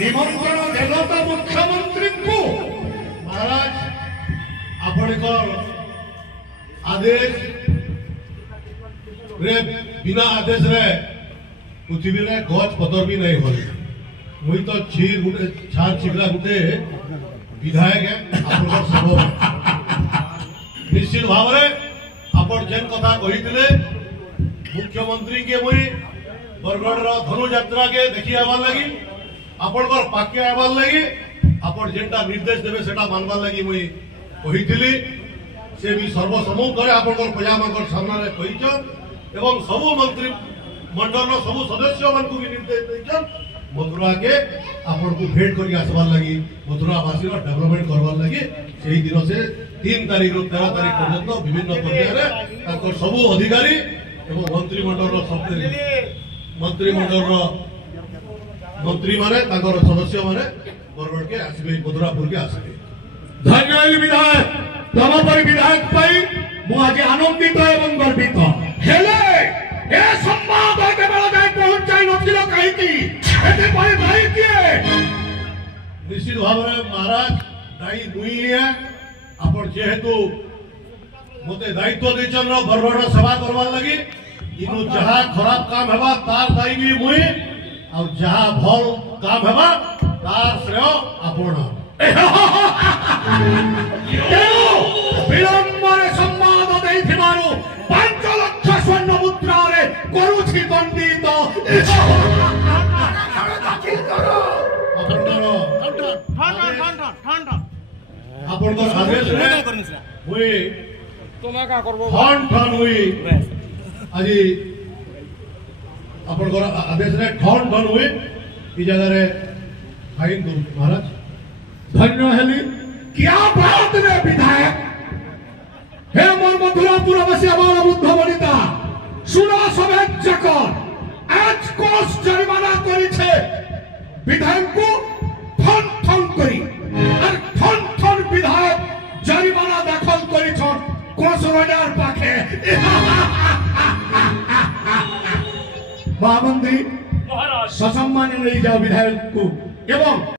निमंत्रण देल तो मुख्यमंत्री को महाराज आपणकर आदेश रे बिना आदेश रे पृथ्वी रे गच पतर भी नहीं होल मुई तो छीर गुटे छार छिगला गुटे विधायक है आपणकर सब निश्चित भाव रे आपण जेन कथा कहितले मुख्यमंत्री के मुई बरगढ़ रो धनु यात्रा के देखि आबार लगी आपणकर पाके आबार लगी आपण जेनटा निर्देश देबे सेटा मानबार लगी मुई कहितली से भी सर्वसम्मुखरे आपणकर प्रजामानकर सामने रे कहिछन एवं सब मंत्री मंडल रो सब सदस्य मानकु भी निर्देश दैछन मथुरा के आपण को भेंट करी आसबार लगी मथुरावासी रो डेवलपमेंट करबार लगी सेही दिन से 3 तारीख रो 13 तारीख पर्यंत विभिन्न पर्याय रे ताकर सब अधिकारी एवं मंत्रिमंडल रो सब मंत्रिमंडल रो मंत्री माने ताकर सदस्य माने बरगढ़ के आसबे मथुरापुर के आसबे धन्यवाद विधायक तम पर विधायक पाई मु आज आनंदित एवं गर्वित हेले ए संवाद के बेला जाय पहुंचाई नथिलो कहि की एते भाई भाई किए निश्चित भाव रे महाराज दाई मुई है आपण जेहेतु मते दायित्व दैछन बरगढ़ सेवा करबार लगी इनु जहा खराब काम हेबा तार दाई भी मुई आ जहा भल काम हेबा तार श्रेय आपण विलंबरे संवाद दैथिबारु 5 लाख स्वर्ण मुद्रा रे करूछि दंडित आपणकर आदेश रे मुई तुम्हें का करबो ठन ठन हुई आज आपणकर आदेश रे ठन ठन हुई ई जगह रे फाइन करू महाराज धन्य हेली क्या बात रे विधायक हे मोर मथुरापुरवासी আমার বুদ্ধ বনিতা শুনো সবে যখন আজ কোস জরিমানা করেছে বিধায়ককে থন থন করি আর থন থন বিধায়ক জরিমানা দাখল করেছেন কোস রোডার পাখে মহামন্ত্রী মহারাজ সসম্মানে নিয়ে যাও বিধায়ককে এবং